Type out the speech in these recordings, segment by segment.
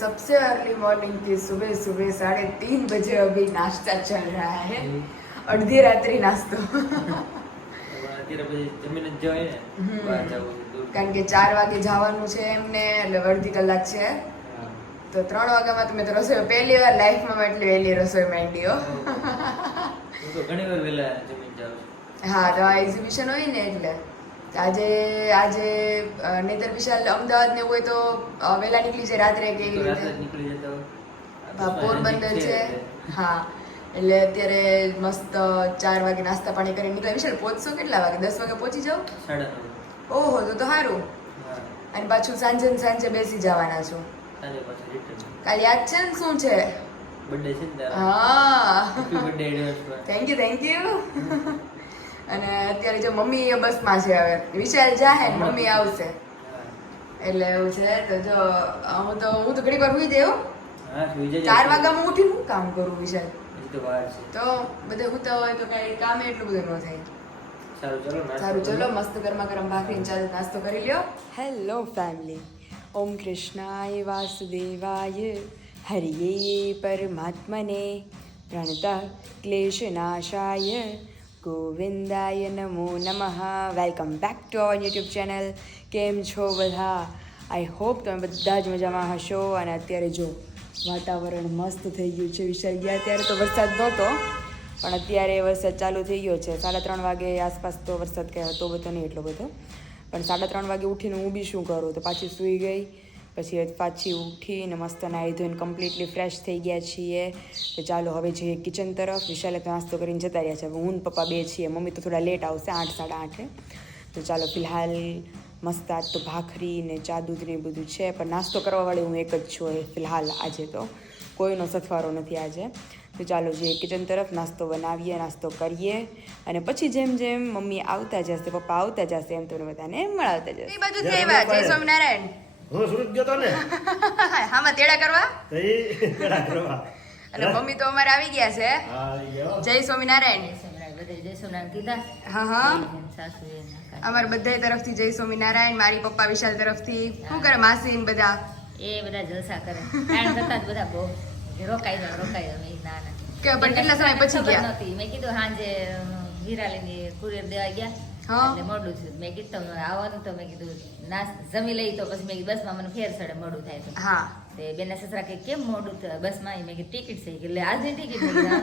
सबसे early morning की सुबह सुबह साढ़े तीन बजे अभी नाश्ता चल रहा है અડધી રાત્રિ નાસ્તો અત્યારે પછી જમીન જ જવાય ને હમ. બહાર જવું છે દૂર. કારણ કે ચાર વાગે જવાનું છે એમને એટલે અડધી કલાક છે હા. તો ત્રણ વાગ્યામાં તમે તો રસોઈ પહેલી વાર લાઈફમાં મેં એટલી વહેલી રસોઈ માંડ્યો હું તો ઘણી વાર વહેલા જમીન જાઉં છું હા તો આ એક્ઝિબિશન હોય ને એટલે આજે આજે નેતર વિશાલ અમદાવાદ ને હોય તો વહેલા નીકળી જાય રાત્રે કે એવી રીતે? પોરબંદર છે. હા એટલે અત્યારે મસ્ત ચાર વાગે નાસ્તા પાણી કરીને નીકળે વિશાલ પહોંચશો કેટલા વાગે? દસ વાગે પહોંચી જાઓ? ઓહો તો તો સારું. અને પાછું સાંજે સાંજે બેસી જવાના છો. કાલ યાદ છે ને શું છે? બર્થડે છે હા. Birthday thank you thank you અને અત્યારે જો મમ્મી એ બસમાં છે હવે. વિશાલ જાહે ને મમ્મી આવશે. એટલે એવું છે. તો જો હું તો હું તો ઘડી વાર હુઈ દેવું હા સુઈ જજે. ચાર વાગ્યામાં ઉઠીને હું કામ કરું વિશાલ? તો વાર છે. તો બધે ઉતા હોય તો કઈ કામે એટલું બધું ન થાય. સારું ચલો. મસ્ત ગરમા ગરમ ભાખરી ચાલ નાસ્તો કરી લ્યો. હેલો ફેમિલી ઓમ કૃષ્ણાય વાસુદેવાય. હરિયે પરમાત્મને. પ્રણતા ક્લેશનાશાય. ગોવિંદાય નમો નમઃ. Welcome back to our YouTube channel કેમ છો બધા? આઈ હોપ તમે બધા જ મજામાં હશો. અને અત્યારે જો વાતાવરણ મસ્ત થઈ ગયું છે વિશાલ ગયા ત્યારે તો વરસાદ નહોતો, પણ અત્યારે વરસાદ ચાલુ થઈ ગયો છે. સાડા ત્રણ વાગે આસપાસ તો વરસાદ કંઈ હતો બધો નહીં એટલો બધો. પણ સાડા ત્રણ વાગે ઉઠીને હું બી શું કરું? તો પાછી સૂઈ ગઈ. પછી પાછી ઉઠીને મસ્ત નાહી ધોઈને કમ્પ્લીટલી ફ્રેશ થઈ ગયા છીએ. તો ચાલો હવે જઈએ કિચન તરફ. વિશાલે તો નાસ્તો કરીને જતા રહ્યા છે. હવે હું પપ્પા બે છીએ. મમ્મી તો થોડા લેટ આવશે, આઠ, સાડા આઠે. તો ચાલો ફિલહાલ મસ્ત આજ તો ભાખરી ને ચા દૂધ ને બધું છે. પણ નાસ્તો કરવાવાળી હું એક જ છું ફિલહાલ આજે તો. કોઈનો સથવારો નથી આજે. તો ચાલો જઈએ કિચન તરફ. નાસ્તો બનાવીએ, નાસ્તો કરીએ. અને પછી જેમ જેમ મમ્મી આવતા જશે, પપ્પા આવતા જશે, એમ તમને બધાને મળાવતા જશે. સ્વામિનારાયણ. હું સુરત ગયો તો ને? હામાં તેડા કરવા? તેડા કરવા. અને મમ્મી તો અમારે આવી ગયા છે. હા આવી જય સ્વામિનારાયણ. હા હા. અમારા બધા તરફથી જય સ્વામિનારાયણ મારી પપ્પા વિશાલ તરફથી. શું કરે માસી ને બધા? એ બધા જલસા કરે. ટાઈમ થતા બધા બહુ. રોકાઈ જાવ રોકાઈ જાવ ના ના. કે પણ કેટલા સમય પછી ગયા? મેં કીધું સાંજે હીરાલીને કુરિયર દેવા ગયા. એટલે મોડું થયું. મેં કીધું તમે આવવાનું તો મેં કીધું ના જમી લઈ તો પછી મેં કીધું બસમાં મને ફેર સડે મોડું થાય તો. હા. તે બેના સસરા કે કેમ મોડું થયું? બસમાં મેં કીધું ટિકિટ છે. એટલે આજની ટિકિટ મેં કીધું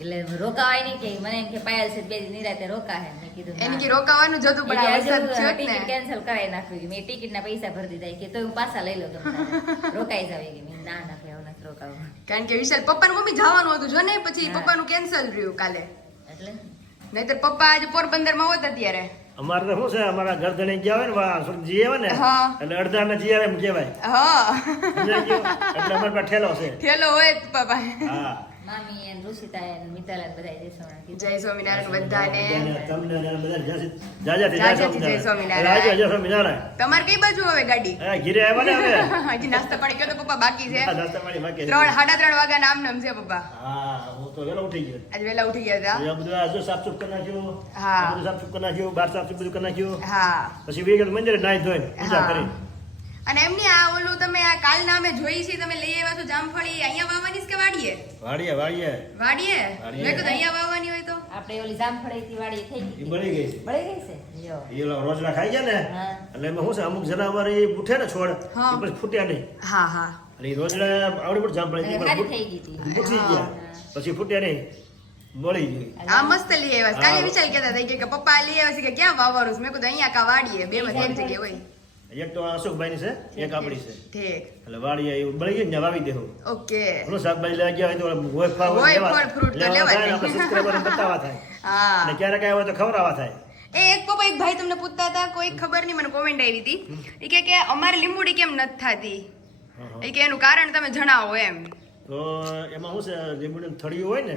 એટલે રોકાવાય નહીં કે મને એમ કે પાયલ છે બે નિરાતે રોકા મેં કીધું એની કે રોકાવાનું જ પણ થયો ટિકિટ કેન્સલ કરાવી નાખ્યું મેં ટિકિટ ના પૈસા ભરી દીધા કે તો હું પાછા લઈ લઉં તો રોકાઈ જાવ કે મેં ના ના હવે નથી રોકાવું. કારણ કે વિશાલ પપ્પા મમ્મી જવાનું હતું જો ને પછી પપ્પાનું કેન્સલ રહ્યું કાલે. એટલે? નહીતર પપ્પા આજે પોરબંદરમાં હોત અત્યારે. અમારે તો શું છે અમારા ઘર ધણી ગયા હોય ને વા સુરત જી આવે ને. એટલે અડધા ને જી આવે એમ કહેવાય. હા. એટલે અમારે પાસે ઠેલો છે. ઠેલો હોય પપ્પા હા. મામી અને ઋષિતા અને મિતાલા બધા દેશોણા કીધું. જય સ્વામિનારાયણ બધાને. બધાને, તમને ને જાજાથી જય સ્વામિનારાયણ. જય સ્વામિનારાયણ. તમારે કઈ બાજુ હવે ગાડી? હા, ઘીરે આવ્યા ને હવે. હજી નાસ્તા પાણી કર્યો તો પપ્પા બાકી છે. હા, પાણી બાકી છે. વાગ્યા નામ નામ છે પપ્પા. હા હું તો વહેલો ઉઠી ગયો. આજે વેલા ઉઠી ગયા હતા. બધું સાફ સુફ કરી નાખ્યું. હા. બધું સાફ સુફ કરી નાખ્યું બાર સાફ સુફ બધું કરી નાખ્યું. હા. પછી વેગન મંદિરે ધોઈને પૂજા કરી. અને એમની આ ઓલું તમે આ કાલના અમે જોઈ છે તમે લઈ આવ્યા છો જામફળી અહીંયા વાવવાની છે કે વાડીએ? વાળીએ વાડીએ. વાડીએ. મેં કીધું અહીંયા વાવવાની હોય તો. આપણે ઓલી જામફળી થી વાળી થઈ ગઈ. બળી ગઈ છે. બળી ગઈ છે? યો એ ઓલા રોજડા ખાઈ ગયા ને એટલે એમાં શું છે અમુક જનાવર એ ઉઠે ને છોડ. એ પછી ફૂટ્યા નહીં. હા હા. અને રોજડા આવડી પણ જામફળી થઈ ગઈ હતી. ફૂટી ગયા. પછી ફૂટ્યા નહીં. મળી ગઈ. આ મસ્ત લઈ આવ્યા કાલે વિચાર કેતા હતા કે પપ્પા લઈ આવ્યા છે કે ક્યાં વાવવાનું છે? મેં કીધું અહીંયા કા વાડીએ બે માં એક જગ્યાએ હોય. એક તો અશોકભાઈ ની છે એક આપણી છે. ઠીક. એટલે વાળી એવું બળી ગઈ ને વાવી દેવું ઓકે. ઘણું શાકભાજી લઈ ગયા હોય તો હોય ફળ હોય ફળ, fruit તો લેવા થાય આપણે સબસ્ક્રાઇબર બતાવવા થાય. હા. અને ક્યારેક આવ્યા તો ખવડાવવા થાય. એ એક પપ્પા એક ભાઈ તમને પૂછતા હતા કોઈ ખબર નહીં મને કોમેન્ટ આવી હતી. એ કે કે અમારે લીંબુડી કેમ નથી થતી. એ કે એનું કારણ તમે જણાવો એમ. તો એમાં શું છે લીંબુનું થળિયું હોય ને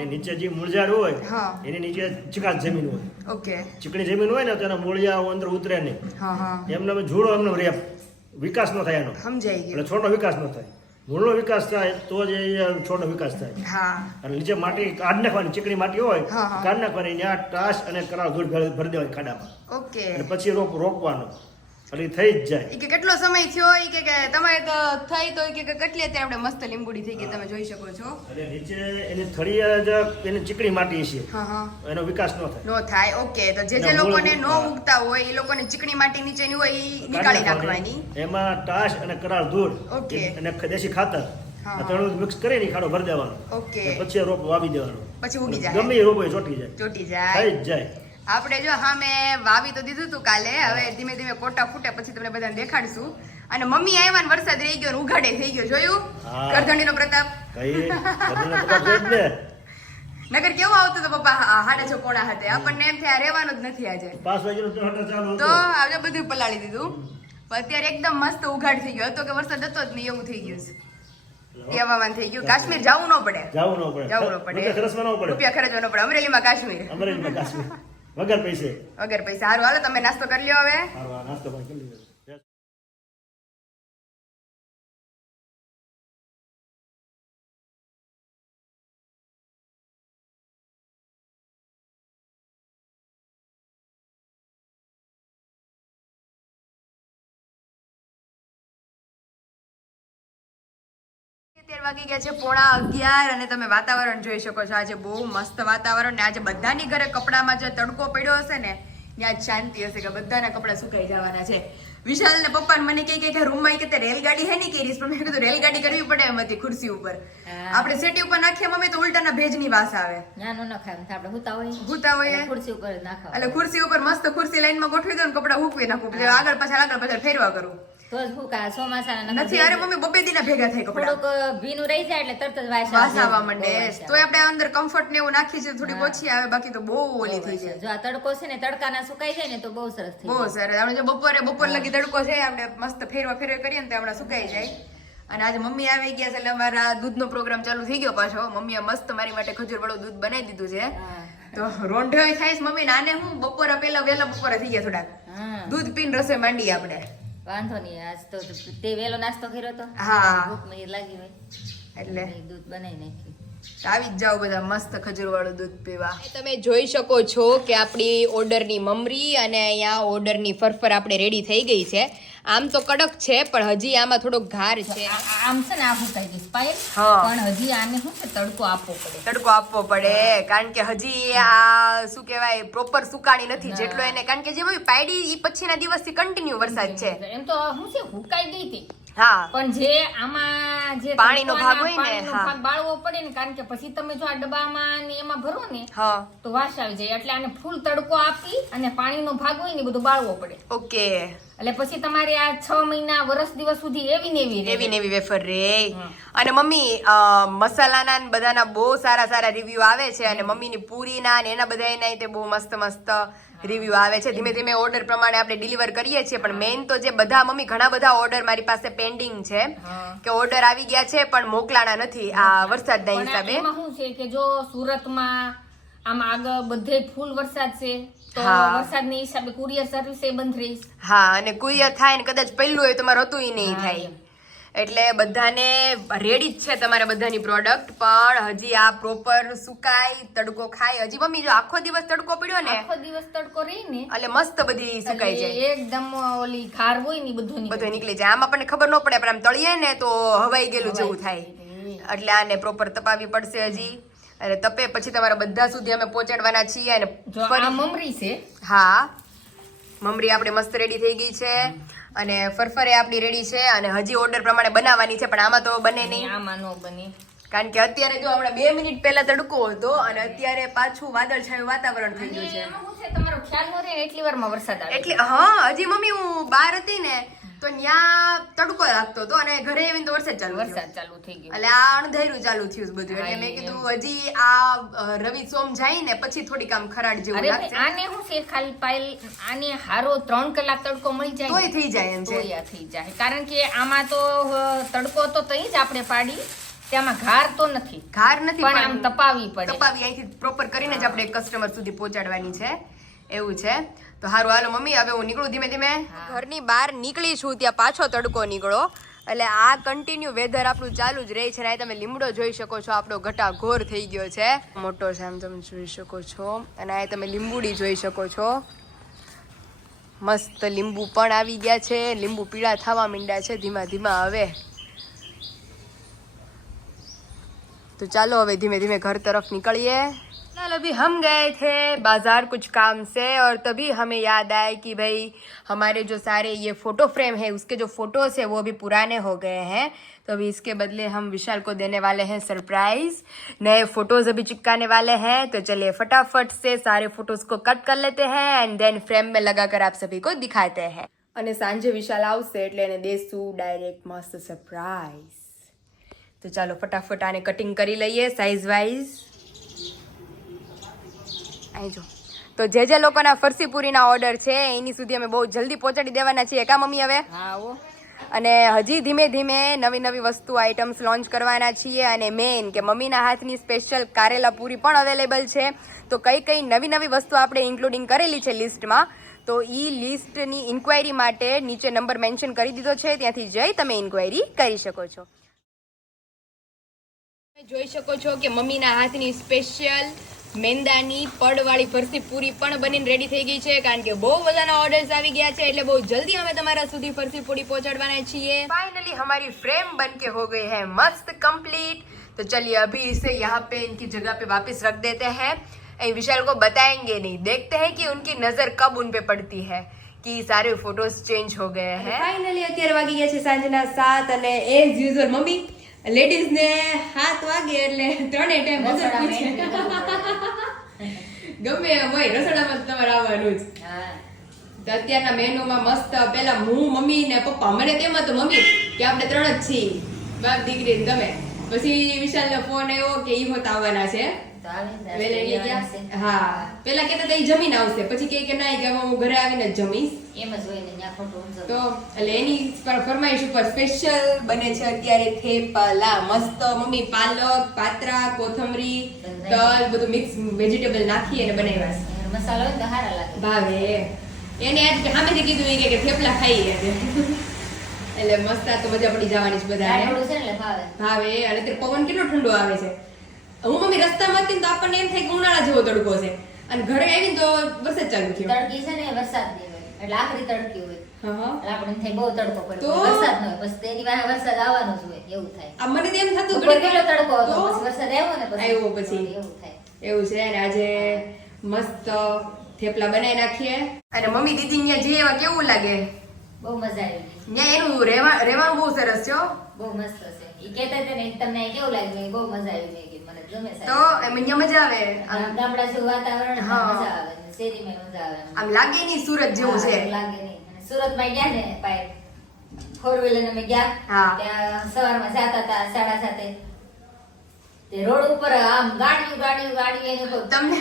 એ નીચે જે મૂળઝાડ હોય એની નીચે ચીકાશ જમીન હોય. ઓકે. ચીકણી જમીન હોય ને તો એના મૂળિયા અંદર ઉતરે નહીં. એમને જોડો એમનો રેપ વિકાસ ન થાય એનો. સમજાઈ એટલે છોડનો વિકાસ ન થાય. મૂળનો વિકાસ થાય તો જ એ છોડનો વિકાસ થાય. અને નીચે માટી કાઢ નાખવાની ચીકણી માટી હોય. કાઢ નાખવાની ત્યાં ટાસ અને કરાળ ભરી દેવાની ખાડામાં. ઓકે. અને પછી રોપ રોપવાનો. એટલે થઈ જ જાય. કે કેટલો સમય થયો ઈ કે કે તમારે તો થઈ તો કે કે કેટલી અત્યારે આપણે મસ્ત લીંબુડી થઈ ગઈ તમે જોઈ શકો છો. અને નીચે એની થળી જ એની ચીકણી માટી છે. હા હા. એનો વિકાસ ન થાય. નો થાય ઓકે. તો જે જે લોકોને નો ઉગતા હોય એ લોકોને ચીકણી માટી નીચેની હોય ઈ નીકાળી નાખવાની. એમાં ટાશ અને કરાર ધૂળ ઓકે. અને દેશી ખાતર. આ ત્રણ મિક્સ કરીને ખાડો ભરી દેવાનો. ઓકે. પછી રોપ વાવી દેવાનો. પછી ઉગી જાય. ગમે એ રોપ હોય ચોટી જાય. ચોટી થઈ જાય જ જાય. આપણે જો હા મેં વાવી તો દીધું હતું કાલે હવે ધીમે ધીમે કોટા ફૂટે પછી તમને બધાને દેખાડશું. અને મમ્મી આવ્યા ને વરસાદ રહી ગયો ઉઘાડે થઈ ગયો જોયું? કરધણી નો પ્રતાપ. છે નગર કેવું આવતું હતું પપ્પા હાડા કોણા પોણા હાથે. આપણને એમ થયા રહેવાનું જ નથી આજે. તો તો હતો. આજે બધું પલાળી દીધું. પણ અત્યારે એકદમ મસ્ત ઉઘાડ થઈ ગયો. હતો કે વરસાદ હતો જ નહીં એવું થઈ ગયું છે. એવામાં થઈ ગયું. કાશ્મીર જવું ન પડે. જવું ન પડે. જવું ન પડે. રૂપિયા ખર્ચવાનો પડે. અમરેલીમાં કાશ્મીર. અમરેલીમાં કાશ્મીર. વગર પૈસે. વગર પૈસા. સારું હાલો તમે નાસ્તો કરી લ્યો હવે. નાસ્તો અત્યારે વાગી ગયા છે પોણા અગિયાર અને તમે વાતાવરણ જોઈ શકો છો. આજે બહુ મસ્ત વાતાવરણ ને આજે બધાની ઘરે કપડામાં જે તડકો પડ્યો હશે ને ત્યાં શાંતિ હશે કે બધાના કપડા સુકાઈ જવાના છે. વિશાલ ને પપ્પા મને કહે કે રૂમમાં કે તે રેલગાડી હે નહીં કેરીસ પણ મેં કીધું રેલગાડી કરવી પડે એમ હતી ખુરશી ઉપર. આપણે સેટી ઉપર નાખીએ મમ્મી તો ઉલટાના ભેજની વાસ આવે. નાનો ન ખાય આપણે હુતા હોય. હુતા હોય ખુરશી ઉપર નાખો એટલે ખુરશી ઉપર મસ્ત ખુરશી લાઈનમાં ગોઠવી દો ને કપડા હુકવી નાખું. આગળ પાછળ આગળ પાછળ ફેરવા કરું. તો જ હુકા ચોમાસાના નથી અરે મમ્મી બબે દીના ભેગા થાય કપડા. થોડુંક ભીનું રહી જાય એટલે તરત જ વાસ વાસ આવવા માંડે. તો આપણે અંદર કમ્ફર્ટ ને એવું નાખી છે થોડી ઓછી આવે બાકી તો બહુ ઓલી થઈ જાય. જો આ તડકો છે ને તડકાના સુકાઈ જાય ને તો બહુ સરસ થઈ બહુ સરસ. આપણે જો બપોરે બપોર લગી તડકો છે આપણે મસ્ત ફેરવા ફેરવા કરીએ ને તો આપણે સુકાઈ જાય. અને આજે મમ્મી આવી ગયા છે એટલે અમારા દૂધનો પ્રોગ્રામ ચાલુ થઈ ગયો પાછો. મમ્મીએ મસ્ત મારી માટે ખજૂર વાળું દૂધ બનાવી દીધું છે. તો રોંઢો થાય છે મમ્મી નાને હું બપોરે પેલા વહેલા બપોરે થઈ ગયા થોડાક. દૂધ પીને રસોઈ માંડી આપણે. વાંધો નહીં આજ તો તે વેલો નાસ્તો કર્યો તો. હા. ભૂખ મને લાગી હોય. એટલે. દૂધ બનાવી નાખ્યું. તો આવી જ જાઓ બધા મસ્ત ખજૂર વાળું દૂધ પીવા. તમે જોઈ શકો છો કે આપણી ઓર્ડરની મમરી અને અહીંયા ઓર્ડરની ફરફર આપણે રેડી થઈ ગઈ છે. આમ તો કડક છે પણ હજી આમાં થોડો ઘાર છે. આમ છે ને આ હુકાઈ ગઈ સ્પાઈલ હા. પણ હજી આને શું છે તડકો આપવો પડે. તડકો આપવો પડે કારણ કે હજી આ શું કહેવાય પ્રોપર સુકાણી નથી જેટલો એને કારણ કે જે ભાઈ પાયડી ઈ પછીના દિવસથી કન્ટિન્યુ વરસાદ છે. એમ તો શું છે હુકાઈ ગઈ હતી. હા. પણ જે આમાં જે પાણીનો ભાગ હોય ને, હા. ભાગ બાળવો પડે ને કારણ કે પછી તમે જો આ ડબ્બામાં ને એમાં ભરો ને હા. તો વાસ આવી જાય. એટલે આને ફૂલ તડકો આપી અને પાણીનો ભાગ હોય ને બધું બાળવો પડે. ઓકે. એટલે પછી તમારે આ છ મહિના વર્ષ દિવસ સુધી એવી ને એવી. એવી ને એવી વેફર રે. અને મમ્મી મસાલાના ને બધાના બહુ સારા સારા રિવ્યુ આવે છે અને મમ્મીની પૂરીના ને એના બધા એના તે બહુ મસ્ત મસ્ત રિવ્યુ આવે છે. ધીમે ધીમે ઓર્ડર પ્રમાણે આપણે ડિલિવર કરીએ છીએ પણ મેઇન તો જે બધા મમ્મી ઘણા બધા ઓર્ડર મારી પાસે પેન્ડિંગ છે કે ઓર્ડર આવી ગયા છે પણ મોકલાણા નથી આ વરસાદના હિસાબે. શું છે કે જો સુરતમાં આમ આગળ બધે ફૂલ વરસાદ છે તો વરસાદની હિસાબે કુરિયર સર્વિસ એ બંધ રહી. હા અને કુરિયર થાય ને કદાચ પહેલું હોય તમારે હતું એ નહીં થાય. એટલે બધાને રેડી જ છે તમારે બધાની પ્રોડક્ટ પણ હજી આ પ્રોપર સુકાય તડકો ખાય હજી મમ્મી જો આખો દિવસ તડકો પડ્યો ને આખો દિવસ તડકો રહી ને એટલે મસ્ત બધી સુકાઈ જાય. એકદમ ઓલી ખાર હોય ને બધું બધું નીકળી જાય. આમ આપણને ખબર ન પડે પણ આમ તળીએ ને તો હવાઈ ગયેલું જેવું થાય. એટલે આને પ્રોપર તપાવી પડશે હજી. અને તપે પછી તમારા બધા સુધી અમે પહોંચાડવાના છીએ અને મમરી છે. હા. મમરી આપણે મસ્ત રેડી થઈ ગઈ છે અને ફરફરે આપણી રેડી છે અને હજી ઓર્ડર પ્રમાણે બનાવવાની છે પણ આમાં તો બને નહીં. આમાં નો બને. કારણ કે અત્યારે જો હમણાં બે મિનિટ પહેલા તડકો હતો અને અત્યારે પાછું વાદળછાયું વાતાવરણ થઈ ગયું છે તમારો ખ્યાલ ન રહે એટલી વારમાં વરસાદ આવે. એટલે હા હજી મમ્મી હું બહાર હતી ને તો ત્યાં તડકો લાગતો હતો અને ઘરે આવીને તો વરસાદ ચાલુ વરસાદ ચાલુ થઈ ગયો. એટલે આ અણધાર્યું ચાલુ થયું બધું. એટલે મેં કીધું હજી આ રવિ સોમ જાય ને પછી થોડીક આમ ખરાડ જેવું લાગે આને હું છે? ખાલી પાયલ આને હારો ત્રણ કલાક તડકો મળી જાય તોય થઈ જાય એમ છે. તોય થઈ જાય. કારણ કે આમાં તો તડકો તો તઈ જ આપણે પાડી. તેમાં ઘાર તો નથી. ઘાર નથી પણ આમ તપાવી પડે. તપાવી અહીંથી પ્રોપર કરીને જ આપણે કસ્ટમર સુધી પહોંચાડવાની છે. એવું છે. તો હારું, હાલો, મમ્મી, હવે હું નીકળું ધીમે ધીમે. ઘરની બહાર નીકળી છું, ત્યાં પાછો તડકો નીકળો. એટલે આ કન્ટિન્યુ વેધર આપણું ચાલુ જ રહે છે ને તમે લીમડો જોઈ શકો છો, આપણો ઘટા ઘોર થઈ ગયો છે. મોટો છે એમ તમે જોઈ શકો છો. અને આ તમે લીંબુડી જોઈ શકો છો. મસ્ત લીંબુ પણ આવી ગયા છે, લીંબુ પીળા થવા માંડ્યા છે, ધીમા ધીમા હવે. તો ચાલો હવે ધીમે ધીમે ઘર તરફ નીકળીએ. फिलहाल अभी हम गए थे बाजार कुछ काम से और तभी हमें याद आया कि भाई हमारे जो सारे ये फोटो फ्रेम है उसके जो फोटोज है वो अभी पुराने हो गए हैं तो अभी इसके बदले हम विशाल को देने वाले हैं सरप्राइज नए फोटोज अभी चिपकाने वाले हैं तो चलिए फटाफट से सारे फोटोज को कट कर लेते हैं एंड देन फ्रेम में लगाकर आप सभी को दिखाते हैं અને સાંજે વિશાલ આવશે એટલે એને દેશું ડાયરેક્ટ મસ્ત સરપ્રાઈઝ તો ચાલો ફટાફટ આને કટિંગ કરી લઈએ સાઈઝ વાઇઝ જો તો જે જે લોકોના ફરસી પૂરીના ઓર્ડર છે એની સુધી અમે બહુ જલ્દી પહોંચાડી દેવાના છીએ. કા મમ્મી હવે? અને હજી ધીમે ધીમે નવી નવી વસ્તુ આઇટમ્સ લોન્ચ કરવાના છીએ અને મેઇન કે મમ્મીના હાથની સ્પેશિયલ કારેલા પૂરી પણ અવેલેબલ છે. તો કઈ કઈ નવી નવી વસ્તુ આપણે ઇન્ક્લુડિંગ કરેલી છે લિસ્ટમાં તો એ લિસ્ટની ઇન્ક્વાયરી માટે નીચે નંબર મેન્શન કરી દીધો છે. ત્યાંથી જઈ તમે ઇન્ક્વાયરી કરી શકો છો. તમે જોઈ શકો છો કે મમ્મીના હાથની સ્પેશિયલ મેંદાની પડવાળી ફરસી પૂરી પણ બનીને રેડી થઈ ગઈ છે કારણ કે બહુ બધાના ઓર્ડર્સ આવી ગયા છે એટલે બહુ જલ્દી અમે તમારા સુધી ફરસી પૂરી પહોંચાડવાના છીએ फाइनली हमारी फ्रेम बन के हो गई है मस्त कंप्लीट तो चलिए अभी इसे यहाँ पे इनकी जगह पे वापस रख देते हैं एंड विशाल को बताएंगे नहीं देखते हैं कि उनकी नजर कब उन पे पड़ती है कि सारे फोटोज चेंज हो गए हैं ફાઇનલી અત્યારે વાગી ગયા છે સાંજના સાત અને એઝ યુઝ્યુઅલ મમ્મી લેડીઝ ને હાથ વાગે એટલે ત્રણેય ટાઈમ રસોડા ગમે એમ હોય રસોડામાં તમારે આવવાનું જ. તો અત્યારના મેનુમાં મસ્ત પેલા હું મમ્મી ને પપ્પા મને તેમ તો મમ્મી કે આપણે ત્રણ જ છીએ. બાપ દીકરી ને તમે. પછી વિશાલ નો ફોન આવ્યો કે ઈ હોત આવવાના છે. હા. પેલા કેતા તઈ જમીન આવશે. પછી કે કે ના કે હું ઘરે આવીને જમીશ. એમ જ હોય ને ત્યાં ખોટું તો એટલે એની પર ફરમાઈશ ઉપર સ્પેશિયલ બને છે અત્યારે થેપલા મસ્ત મમ્મી પાલક પાત્રા કોથમરી તલ બધું મિક્સ વેજીટેબલ નાખી અને બનાવ્યા છે. મસાલો હોય તો સારા લાગે. ભાવે. એને આજ સામેથી કીધું કે થેપલા ખાઈએ એટલે મસ્ત તો મજા પડી જવાની છે એટલે ભાવે. ભાવે. અને પવન કેટલો ઠંડો આવે છે. હું મમ્મી રસ્તામાં હતી ને તો આપણને એમ થાય કે ઉનાળા જેવો તડકો છે. અને ઘરે આવીને તો વરસાદ ચાલુ થયો. તડકી છે ને વરસાદની હોય. એટલે આખરી તડકી હોય. હા હા. એટલે આપણને એમ થાય બહુ તડકો પડે. વરસાદ ન હોય. પછી તેની વાહે વરસાદ આવવાનો જ હોય. એવું થાય. આ મને તો થતું ઉપર ઘડીક તડકો હતો? પછી વરસાદ આવ્યો ને પછી? આવ્યો પછી. એવું થાય. એવું છે. અને આજે મસ્ત થેપલા બનાવી નાખીએ. અને મમ્મી દીદી ત્યાં જઈએ એવા કેવું લાગે? બહુ મજા આવી ત્યાં એનું રહેવા રહેવાનું બહુ સરસ છે. બહુ મસ્ત છે. ઈ કહેતા હતા ને તમને કેવું લાગ્યું? બહુ મજા આવી ગઈ કે મને ગમે તો એમ મજા આવે. આમ આમ ગામડા જેવું વાતાવરણ મજા આવે શેરીમાં મજા આવે આમ લાગે નહીં સુરત જેવું છે. લાગે નહીં. સુરતમાં ગયા ને પાય ફોર વ્હીલર અમે ગયા. ત્યાં સવારમાં જાતા હતા સાડા સાતે. રોડ ઉપર આમ ગાડીઓ ગાડીઓ ગાડી એને તો તમને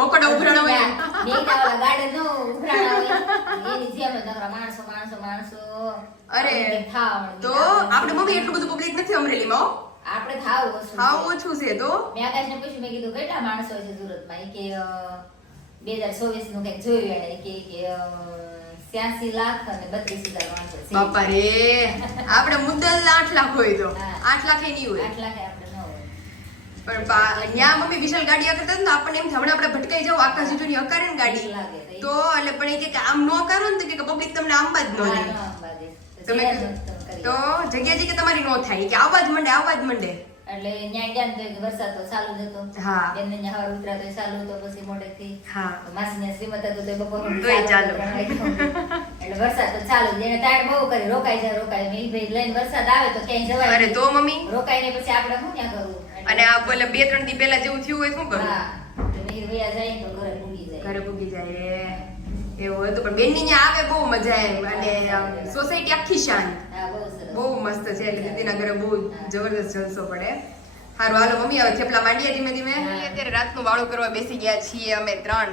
મોકડો ઉભરાણો હોય. નહીં ગાડી નો ઉભરાણો હોય. એની જેમ જ માણસો માણસો માણસો. અરે તો આપણે મમ્મી એટલું બધું પબ્લિક નથી અમરેલીમાં. આપણે થાવ ઓછું થાવ ઓછું છે તો. મેં આકાશને પૂછ્યું મેં કીધું કેટલા માણસો છે સુરતમાં? કે બે હજાર ચોવીસનું કંઈક જોયું એને. કે કે લાખ અને બત્રીસ હજાર માણસો છે. બાપા રે. આપણે મુદ્દલ આઠ લાખ હોય તો. આઠ લાખ એ નહીં હોય. આઠ લાખે આપણે પણ ત્યાં મમ્મી વિશાલ ગાડી આગળ તો આપણને એમ હમણાં આપણે ભટકાઈ જાવ આકાશ જીટુની હકારે ને ગાડી. લાગે. તો એટલે પણ એ કે આમ નો કરો ને તો કે પબ્લિક તમને આંબા જ ન તમે. તો જગ્યા જગ્યા તમારી નો થાય. કે આવવા જ મંડે આવવા જ મંડે. એટલે ન્યાય ગયા ને વરસાદ તો ચાલુ જ હતો. હા. બેનને ન્યા હવાર ઉતરા તો ચાલુ હતો પછી મોઢેથી હા. માસી ને શ્રીમત હતો તો બપોર તો ચાલુ. એટલે વરસાદ તો ચાલુ જ. એને તાણ બહુ કરી. રોકાઈ જાય રોકાઈ મેં ભાઈ લઈને વરસાદ આવે તો ક્યાંય જવાય અરે તો મમ્મી. રોકાઈને પછી આપણે શું ત્યાં કરવું? અને આ બોલે બે ત્રણ દી પહેલા જેવું થયું હોય શું કરું હા. મેં વયા જાય તો ઘરે ભૂગી જાય. ઘરે ભૂગી જાય એવું હતું. પણ બેનની ત્યાં આવે બહુ મજા આવે અને સોસાયટી આખી શાંત. બહુ મસ્ત છે. એટલે દીદીના ઘરે બહુ જબરદસ્ત જલસો પડે. હારું હાલો મમ્મી હવે થેપલા માંડીએ ધીમે ધીમે. અત્યારે રાતનું વાળું કરવા બેસી ગયા છીએ અમે ત્રણ.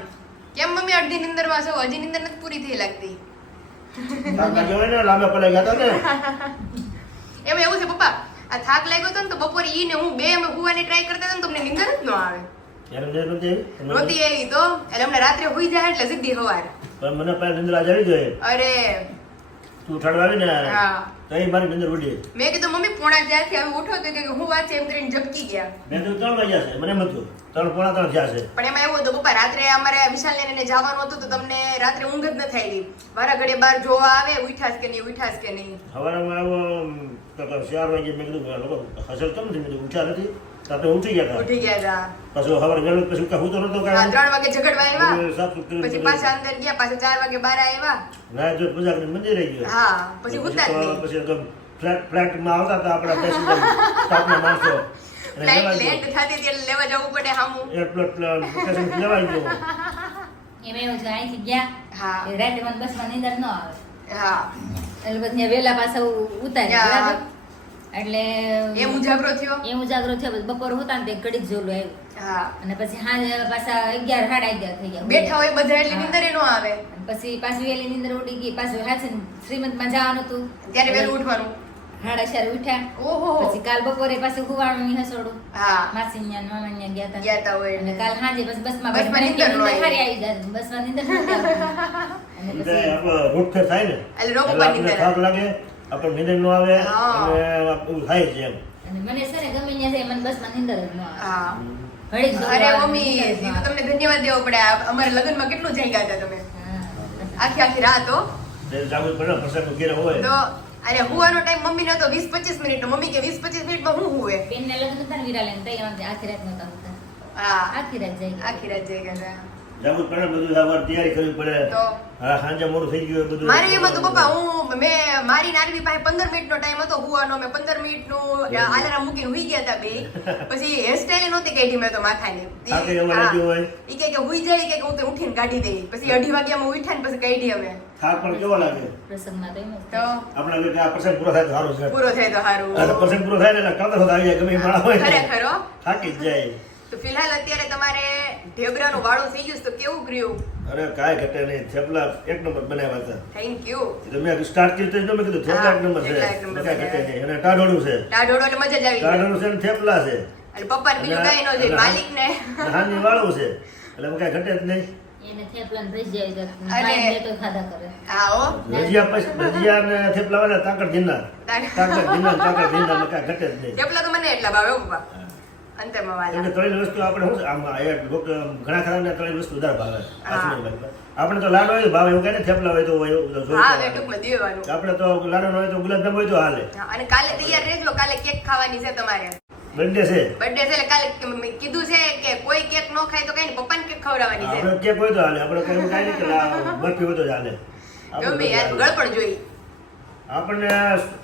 કેમ મમ્મી અડધી નિંદરમાં છો? હજી નિંદર નથી પૂરી થઈ લાગતી. કાકા કહેવાય ને લાંબા પલા ગયા હતા ને. એમાં એવું છે પપ્પા આ થાક લાગ્યો હતો ને તો બપોરે ઈ ને હું બે અમે હુવાની ટ્રાય કરતા હતા ને તમને નિંદર જ ન આવે? નહોતી એવી તો. એટલે અમને રાત્રે હુઈ જાય એટલે સીધી હવાર. પણ મને પહેલા નિંદર આજે આવી જોઈએ. અરે. તું ઠડવાવી ને હા. તો એ મારી અંદર ઉડી મેં કીધું મમ્મી પોણા ત્યાંથી હવે ઉઠો તો કે હું વાત છે એમ કરીને ઝબકી ગયા. મેં તો ત્રણ વાગ્યા છે. મને એમ હતું ત્રણ પોણા ત્રણ થયા છે. પણ એમાં એવું હતું પપ્પા રાત્રે અમારે વિશાલ ને જવાનું હતું તો તમને રાત્રે ઊંઘ જ ન થયેલી મારા ઘરે બાર જોવા આવે ઉઠાશ કે નહીં ઉઠાશ કે નહીં? સવારમાં આવો તો ચાર વાગે મેં કીધું લોકો હસલ કેમ નથી? મેં કીધું ઉઠ્યા નથી. તો આપણે ઉઠી ગયા ઉઠી ગયા હતા. પાછું સવારે વહેલું પછી કહું તો નતો હા, ત્રણ વાગે ઝઘડવા આવ્યા. પછી પાછા અંદર ગયા પાછા ચાર વાગે બાર આવ્યા. ના જો પૂજા કરીને મંદિરે ગયો. હા પછી ઉતાર પછી તો ફ્લેટમાં આવતા હતા આપણા પેસેન્જર સ્ટાફના માણસો. ફ્લાઇટ લેવા થતી હતી એટલે લેવા જવું પડે હામું. એરપ્લેટ પેસેન્જર લેવાઈ ગયો. એમ એવું છે અહીંથી ગયા. હા. એ રાતે મને બસમાં નીંદર ન આવે. હા. એટલે પછી ત્યાં વહેલા પાછા ઉતારી હા. બરાબર? એટલે એમ ઉજાગરો થયો? એમ ઉજાગરો થયો બપોર હતા ને તે ઘડીક જોલું આવ્યું. હા. અને પછી સાંજે પાછા અગિયાર સાડા અગિયાર થઈ ગયા. બેઠા હોય બધા એટલે. નીંદર નો આવે. પછી પાછી વેલી નીંદર ઉડી ગઈ પાછું હાચે શ્રીમંતમાં જવાનું હતું. ત્યારે વેલું ઉઠવાનું? સાડા ચાર ઉઠ્યા. ઓહો. પછી કાલ બપોરે પાછું હુવાણું ની હસોડું. હા. માસી ન્યા મામા ન્યા ગયા હતા ગયા હતા હોય. અને કાલ હાજે બસ બસમાં બસમાં બેઠી. નીંદર નો નીંદર હારી આવી જાય બસમાં નીંદર નથી આવતી. અને એટલે પછી રૂટ થાય ને. એટલે રોગ પર નીંદર. થાક લાગે આપણને નીંદર ન આવે અને એવું થાય છે એમ. મને છે ને ગમે ત્યાં જાય મને બસમાં નીંદર જ ન હા. અરે મમ્મી નીંદર જ એ ન તો આવે. તમને ધન્યવાદ દેવો પડે. અમારા લગ્નમાં કેટલું જાગ્યા હતા તમે? આખી આખી રાત હો. તે જાગવું પડે પ્રસંગ ઘેરે હોય. તો અરે હુવાનો ટાઈમ મમ્મી નતો વીસ પચીસ મિનિટ. મમ્મી કે વીસ પચીસ મિનિટમાં હું હુવે? લગ્ન હતા વિરા વિરાલે ને તઈ આખી રાત નહોતા હોતા. હા. આખી રાત જાય આખી રાત પડે બધું સવારે તૈયારી કરવી પડે. તો સાંજે મોડું થઈ ગયું બધું. મારે એમ હતું પપ્પા હું મેં મારી નાનવી પાસે પંદર મિનિટ ટાઈમ હતો હુવાનો. મેં પંદર મિનિટ આલારામ મૂકીને હુઈ ગયા હતા બે. પછી હેરસ્ટાઈલ નહોતી કાઢી મેં તો માથાની. થાકે એવો લાગ્યો હોય. ઈ કે કે હુઈ જાય કે હું તો ઉઠીને કાઢી દઈ. પછી અઢી વાગ્યામાં ઉઠ્યા ને પછી કાઢી અમે. થાક પણ કેવો લાગે? પ્રસંગમાં તો એમ જ તો? થાય. આપણા લોકો આ પ્રસંગ પૂરો થાય તો સારું છે. પૂરો થાય તો સારું. પ્રસંગ પૂરો થાય એટલે કાંતો આવી જાય ગમે એ હોય. ખરેખર થાકી જ જાય. તો ફિલહાલ અત્યારે તમારે ઢેબરાનું વાળું થઈ ગયું તો કેવું કર્યું? અરે કાંઈ ઘટે નહીં. થેપલા એક નંબર બનાવ્યા હતા. થેન્ક યુ એટલે મેં સ્ટાર્ટ કર્યું તો મેં કીધું થેપલા એક નંબર છે. કાંઈ ઘટે છે. નહીં. અને ટાઢોડું છે. ટાઢોડું એટલે મજા જ આવી ટાઢોડું છે ને થેપલા છે. એટલે પપ્પાને બીજું અને- કઈ ન જોઈએ અને માલિક ને અને વાળું છે. એટલે કાંઈ ઘટે જ નહીં. એને થેપલા ને તો અરે. કાંઈ નહીં તો ખાધા કરે. હા હો. ભજીયા પછી ભજીયા ને થેપલા વાળા તાકડ જીના તાકડ- તાકડ જીના તાકડ જીના એમાં ઘટે જ નહીં. થેપલા તો મને એટલા ભાવે પપ્પા. અંતરમાં વાલા. એટલે ત્રણ વસ્તુ આપણે શું આમ આ એક લોકો ઘણા ખરાને ત્રણ વસ્તુ વધારે ભાવે. હા. આસુની ભાવે. આપણે તો લાડો હોય ભાવે એવું ને થેપલા હોય તો આપણે તો લાડો હોય તો ગુલાબજાંબુ હોય તો હાલે. અને કાલે તૈયાર રહેજો કાલે કેક ખાવાની છે તમારે. બર્થડે છે. બર્થડે છે એટલે કાલે મેં કીધું છે કે કોઈ કેક ન ખાય તો કઈ નહીં પપ્પાને કેક ખવડાવવાની છે. આપણે કેક હોય તો હાલે આપણે કઈ કાઈ નહીં બરફી હોય તો હાલે. ગમે યાર ગળપણ જોઈ આપણને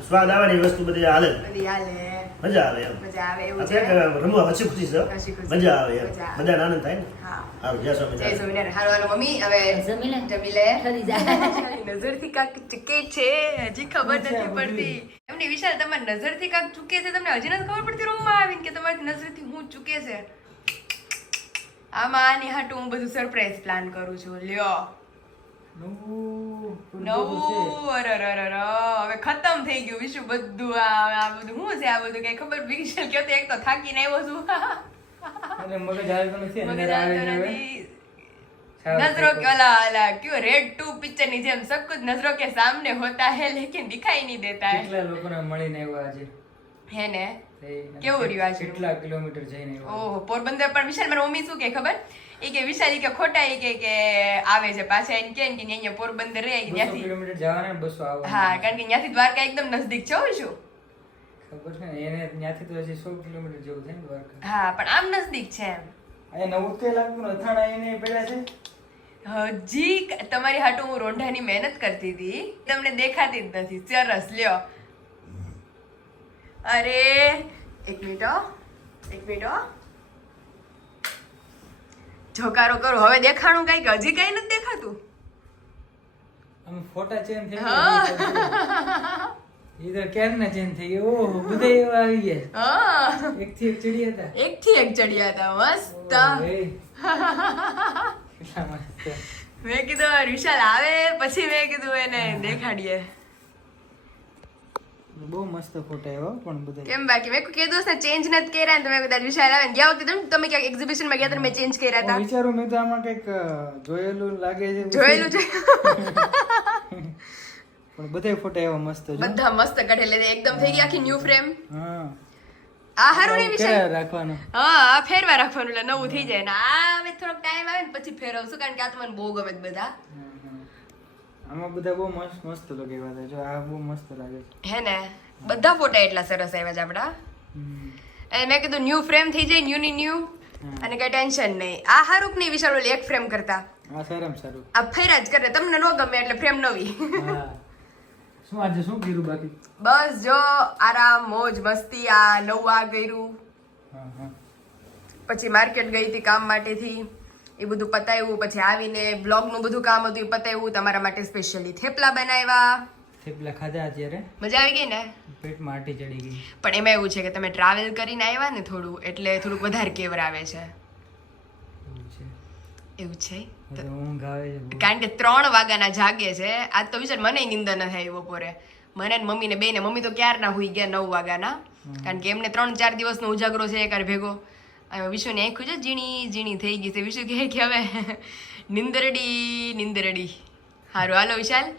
સ્વાદ આવે ને વસ્તુ બધી હાલે બધી હાલે. મજા આવે એમ. મજા આવે એવું છે? રમવા હસી ખુશી છે. મજા આવે એમ. મજા આનંદ થાય ને? હા. જય જય સ્વામિનારાયણ. સ્વામિનારાયણ. હારો હાલો મમ્મી. હવે જમી લે. જમી લે. ઠરી જાય. નજરથી કાંક ચૂકે છે. હજી ખબર નથી પડતી. એમની વિશાલ તમારી નજરથી કાંક ચૂકે છે? તમને હજી નથી ખબર પડતી રૂમમાં આવીને કે તમારી નજરથી હું ચૂકે છે? આમાં આની હાટું હું બધું સરપ્રાઈઝ પ્લાન કરું છું. લ્યો. હવે ખતમ થઈ ગયું વિશું બધું આ બધું હું છે આ બધું કઈ ખબર? વિશલ કયો તો એક તો થાકીને આવ્યો છું. અને મગજ હાલ તો નથી મગજ હાલ તો નથી. નજરો કે અલા અલા કયો રેડ ટુ પિક્ચરની જેમ સબ કુછ નજરો કે સામને હોતા હે લેકિન દિખાઈ નહીં દેતા હે. કેટલા લોકોને મળીને આવ્યા આજે? હે ને? કેવું રહ્યું આજે? કેટલા કિલોમીટર જઈને ઓહો પોરબંદર પણ વિશાલ મને મમ્મી શું કે ખબર? એ કે વિશાલી કે ખોટા એ કે કે આવે છે પાછા એને કે કે અહીંયા પોરબંદર રહે કે ત્યાંથી. કિલોમીટર જવાના બસો હા કારણ કે ત્યાંથી દ્વારકા એકદમ નજદીક છે શું? ખબર છે એને ત્યાંથી તો હજી સો કિલોમીટર જેવું થાય ને દ્વારકા. હા પણ આમ નજદીક છે એમ. એ નવું તે લાગતું અથાણા એને પેલા છે? હજી તમારી હાટુ હું રોંઢાની મહેનત કરતી હતી. તમને દેખાતી જ નથી. સરસ લ્યો. અરે એક મિનિટ. એક મિનિટ. જોકારો કરો. હવે દેખાણું કઈ હજી કઈ નથી દેખાતું. અમે ફોટા ચેન્જ થઈ. ગયા. ઈધર તો ક્યારના ચેન્જ થઈ ગયો. ઓહો બધે એવા આવી ગયા. હા. એક થી એક ચડિયા હતા. એક થી એક ચડિયા હતા. મસ્ત. મેં કીધું વિશાલ આવે પછી મેં કીધું એને દેખાડીએ. બહુ મસ્ત ફોટા આવ્યો પણ બધા કેમ બાકી? મેં કીધું ને ચેન્જ નત કર્યા ને તમે કદાચ વિશાલ આવે ગયા વખતે તમે- તમે ક્યાંક એક્ઝિબિશનમાં ગયા તમે ચેન્જ કર્યા હતા. વિચારું મેં તો આમાં કંઈક જોયેલું લાગે છે જોયેલું છે. પણ બધા ફોટા એવા મસ્ત છે બધા મસ્ત કઢેલે એકદમ થઈ ગયા આખી ન્યુ ફ્રેમ હા. આ હારું વિશાલ? રાખવાનું. હા આ ફેરવા રાખવાનું એટલે નવું થઈ જાય ને. આ હવે થોડોક ટાઈમ આવે ને પછી ફેરવશું કારણ કે આ તો મને બહુ ગમે બધા. આમાં બધા બહુ મસ્ત મસ્ત લગાવ્યા હતા જો આ બહુ મસ્ત લાગે છે. હે ને? બધા ફોટા એટલા સરસ આવ્યા છે આપડા. અને મેં કીધું ન્યુ ફ્રેમ થઈ જાય ન્યુ ની ન્યુ અને કઈ ટેન્શન નહીં. આ હારું નહીં વિશાળ એક ફ્રેમ કરતા. આ સારામાં સારું. આ ફેરા જ કરે. તમને ન ગમે એટલે ફ્રેમ નવી. શું આજે શું કર્યું બાકી? બસ જો આરામ મોજ મસ્તી આ નવું આ કર્યું. પછી માર્કેટ ગઈ હતી કામ માટેથી એ બધું પતાવ્યું પછી આવીને બ્લોગનું બધું કામ હતું એ પતાવ્યું તમારા માટે સ્પેશિયલી થેપલા બનાવ્યા. થેપલા ખાધા અત્યારે. મજા આવી ગઈ ને? પેટ માટી ચડી ગઈ. પણ એમાં એવું છે કે તમે ટ્રાવેલ કરીને આવ્યા ને થોડું એટલે થોડુંક વધારે કેવર આવે છે. એવું છે. કારણ કે ત્રણ વાગ્યાના જાગે છે. આજ તો વિચાર મને નિંદર ન થાય બપોરે મને ને મમ્મીને બે ને મમ્મી તો ક્યારના હોઈ ગયા નવ વાગ્યાના? કારણ કે એમને ત્રણ ચાર દિવસનો ઉજાગરો છે એકાર ભેગો. વિશુની આંખું છે ઝીણી ઝીણી થઈ ગઈ છે. વિશુ કહે કે હવે નિંદરડી નિંદરડી. સારું હાલો વિશાલ.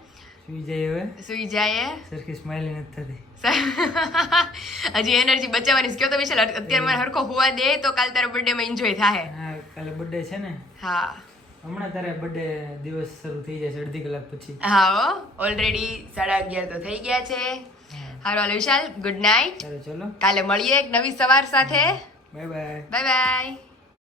સુઈ જાય હવે. સુઈ જાય. સરખી સ્માઇલી નથી થતી. હજી એનર્જી બચાવવાની. કયો તો વિશાલ અત્યારે મને હરખો હોવા દે તો કાલ તારા બર્થડે માં એન્જોય થાય હા કાલે બર્થડે છે ને. હા. હમણાં તારે બર્થડે દિવસ શરૂ થઈ જશે અડધી કલાક પછી. હા ઓલરેડી સાડા અગિયાર તો થઈ ગયા છે. હારો હાલો વિશાલ. ગુડ નાઇટ ચલો. કાલે મળીએ એક નવી સવાર સાથે. 拜拜，拜拜。